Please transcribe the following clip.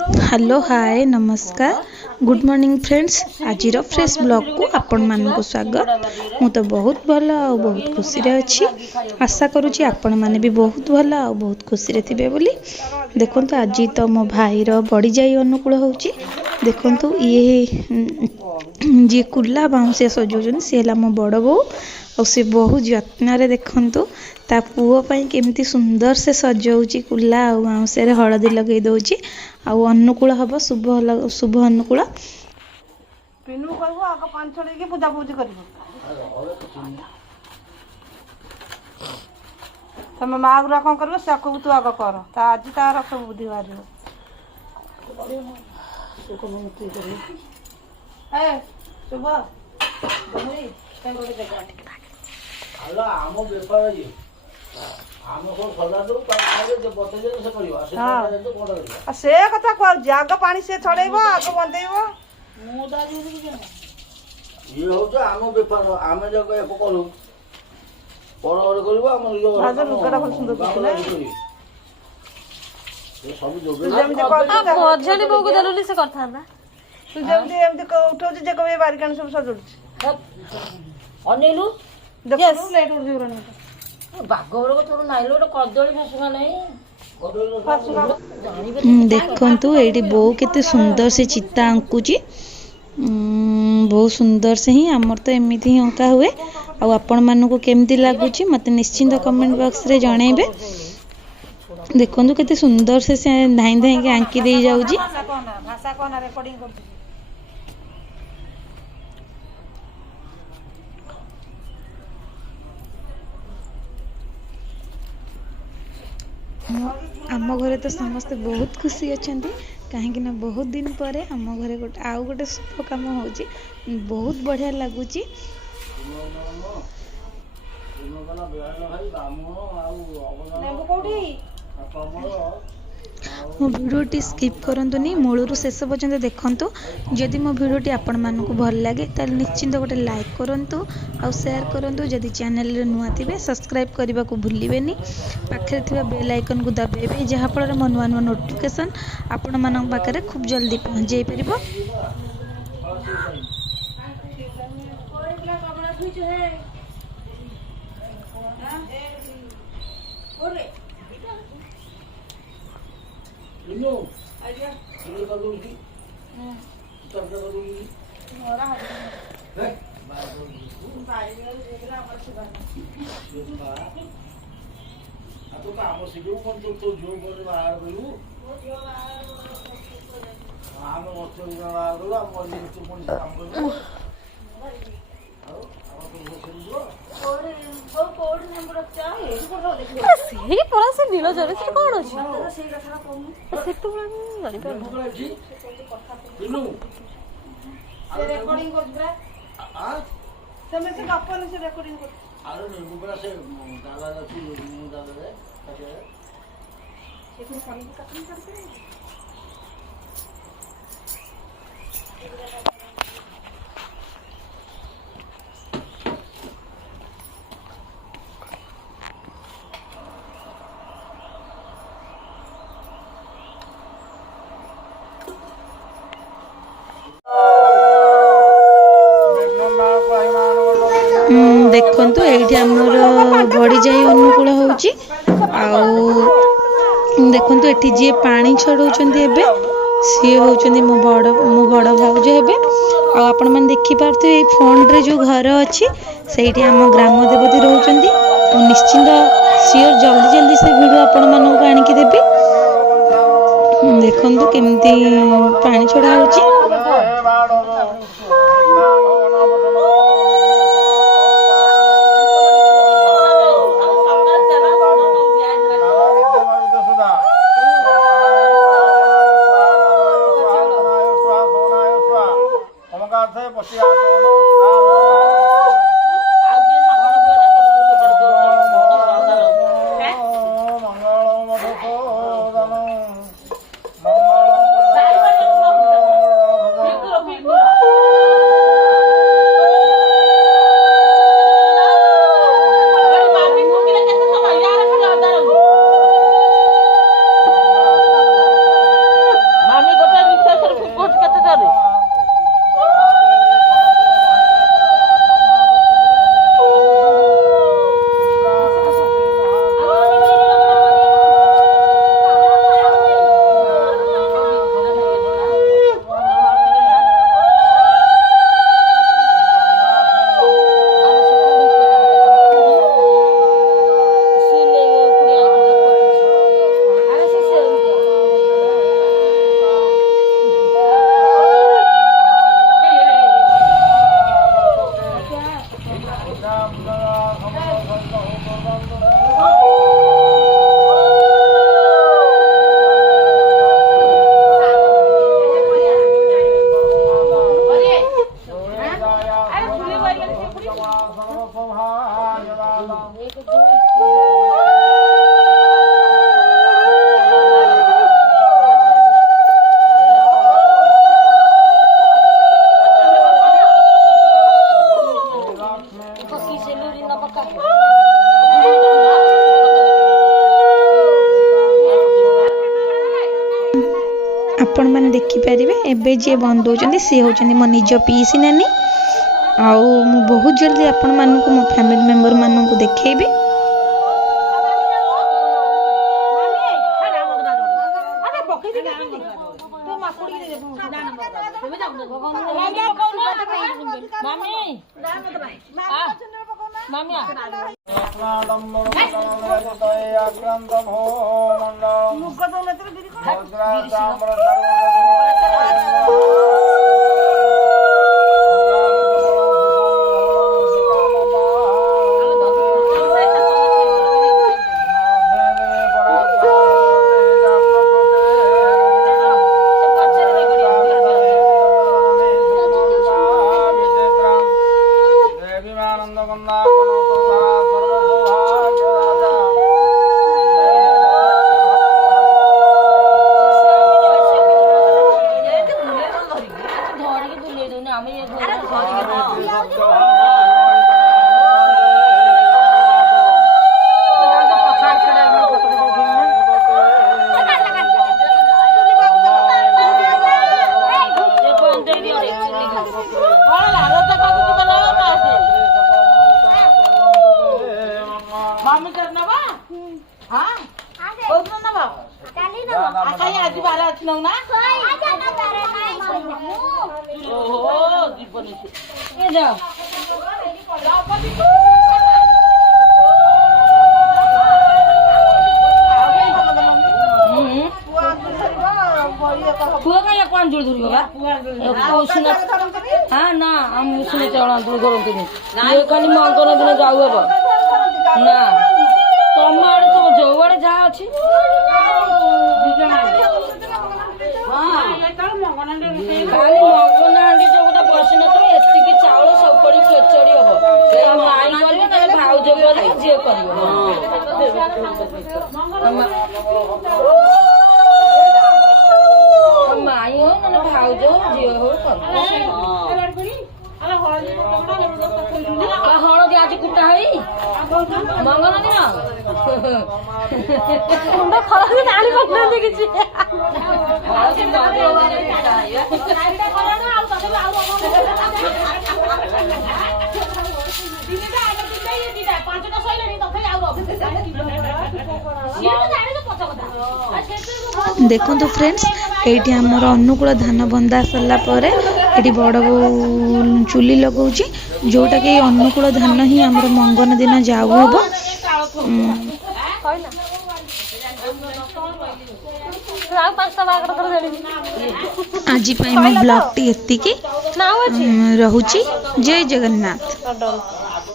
Hello hi नमस्कार good morning friends आज fresh blog को आपण मानक स्वागत मु तो बहुत भल आ बहुत खुशी रे अच्छी आशा करुँची आपण मैंने भी बहुत भल आ बहुत खुशी रे थिबे बोली देखो आज तो मो भाई बड़ी जाई अनुकूल होची देखो ये जी कुला बाउंसिया सजाऊँ सी है मो बड़ बो और सी बहुत जत्न देखु ता पुओ पाई केमती सुंदर से सजाऊँची कुला आ बाउंसिया हलदी लगे दौची अनुकूल हम शुभ अनुकूल पिनू कहबो आग पानी छड़े पूजा पूजी करबो तमे माँ गुरा कौन करबो से को तू आग कर ता आज तार सब बुद्धि बारियो ए शुभ बमरी तंगोड़े जगह हला आमो व्यापार जी आमो को सदा दो पारे जे बते जे से करियो से तो कोन करियो से कथा को जाग पानी से छड़ेबो आग बंदेबो मु दादी ये हो तो आमो व्यापार आमे जग एको करू पर और करबो हम यो राजा लुगड़ा बहुत सुंदर दिखले ये सब जोबे मझली बो को जरूरी से करथा ना तू जेमती एमती को उठौ जे को बारिकान सब सजुड़ अनिलु देखो लेट उड़ जोरनी बागवर को तोर नाइलो कदली फसुगा नहीं देखु ये बो केते सुंदर से चित्ता अंकुची बहुत सुंदर से ही आमर तो एमती ही अंका हुए आ आपण मानक केमती लगुच मत निश्चिंत कमेंट बॉक्स रे जनइबे देखु केते सुंदर से धाई धाई के आंकी दे जाउची भाषा कोना रेकॉर्डिंग करती आम घरे तो समस्ते बहुत खुशी अच्छा कहीं ना बहुत दिन पर आम घरे गोटे आउ गोटे शुभ कम हो बहुत बढ़िया लगुच मो भिडियोटी स्किप करंतुनी मूलरू शेष पर्यंत देखंतु जदि मो भिडियोटी आपण मानकु भल लागे ताल निश्चिंत गोटे लाइक करंतु और शेयर करंतु जदि चैनल रे नुआ थिबे सब्सक्राइब करबा को भूलिबेनी पाखरे थिबा बेल आइकन को दबाइबे जहा फल रे नुआ नुआ नोटिफिकेशन आपण मानक पाखरे खूब जल्दी पहुंच जाई परिबो। नो आइडिया ये कर दूंगी तब तक कर दूंगी मोरा है भाई तो काम सिखो कौन तो जो बोले बाहर बोलू हम मस्त बाहर बोलू हम बोले तो कौन काम करो से परा से नील जरे से कोन अछि से तो जानि पर बिनु से रेकॉर्डिंग कर दरा हां तमे से अपन से रेकॉर्डिंग कर अरे नींबू बड़ा से डाला जाती नींबू डाल दे अच्छा इसमें पानी कटन करते हैं देखंतु एठी हमर बड़ी जाई अनुकूल होउची देखंतु एठी जे पानी छड़ौचंदी एबे सी होउचंदी मो बड़ भाउज हेबे आ आपण मन देखि पारथि ए फ्रंट रे जो घर अछि सेठी हम ग्राम देवती रहउचंदी और निश्चिंत सियर जल्दी जल्दी से वीडियो आपण मानू को आनी के देबी देखंतु केमती पानी छड़ा होउची मामी आपण मैंने देखिपारे एवं जी बंधुंट सी हूँ मो निज पीसी नानी आउ मु बहुत जल्दी आपण मानक मो फैमिली मेंबर मानक देखैबी। हाँ ना हम उसने चढ़ातुल करते ये खाली मंगल दिन जाऊ हम ना तुम आड़े तो जो आड़े जहाँ अच्छी खाली मंगनाडी जो गोटे बस न एति चाउल सब पड़ी खेचड़ी हम आई कर भाउज कर जी कर माई हो ना भाउज झील हो हलदी आज कुटा हई मंगल दिन देखो फ्रेंड्स ये आमर अनुकूल धान बंधा सरला ये बड़ बो चुली लगौची जोटा कि अनुकूल धान ही आमर मंगन दिन जाऊ हम। आज मो ब्लॉग टी एतिकी रहुची। जय जगन्नाथ।